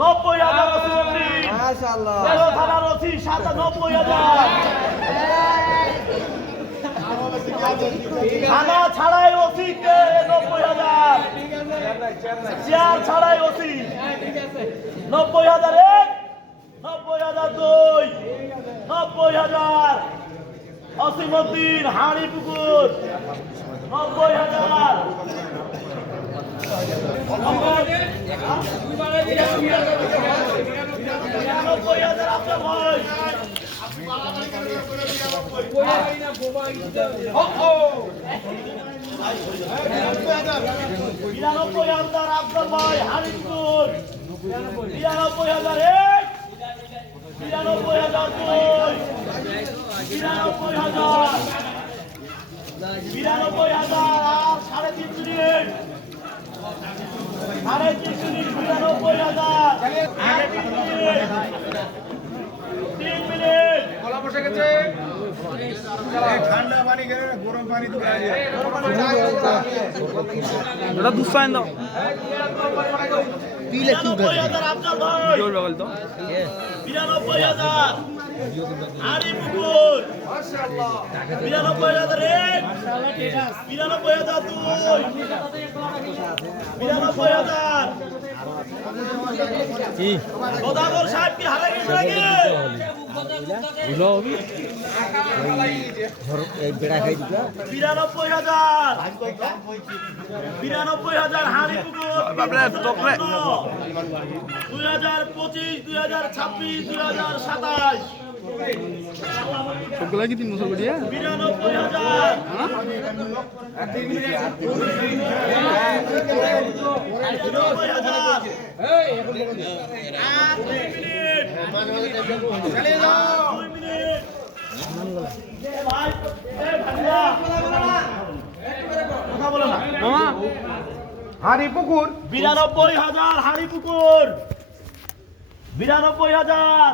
নব্বই হাজার থানার অসি সাত নব্বই হাজার। থানা ছাড়াই কে নব্বই হাজার? চেয়ার ছাড়াই অসি নব্বই হাজার এক নব্বই হাজার দুই নব্বই হাজার। অসীমদ্দিন হাড়ি পুকুর। নব্বই হাজার নব্বই হাজার আপনার ভাই বিরানব্বই হাজার আপনার ভাই হারিপুর বিরানব্বই হাজার এক বিরানব্বই হাজার দুই বিরানব্বই হাজার বিরানব্বই হাজার, সাড়ে তিন মিনিট। সাড়ে তিন যায়। এটা দুসাইন দাও। হাজার আপনার ভাই জোর বাগল তো বিরানব্বই হাজার বিরানব্বই হাজার এক বিরানব্বই হাজার দুই বিরানব্বই হাজার। বিরানব্বই হাজার বিরানব্বই হাজার হাড়ি। দুই হাজার পঁচিশ দুই হাজার। ছাব্বিশ দুই হাজার সাতাশ সবগুলা কি তিন বছর করিয়া বিরানব্বই হাজার বিরানব্বই হাজার আর দুই মিনিট দুই মিনিট এ ভাই এ ভাইয়া কথা বলো না মামা হাড়ি পুকুর বিরানব্বই হাজার হাড়ি পুকুর। বিরানব্বই হাজার।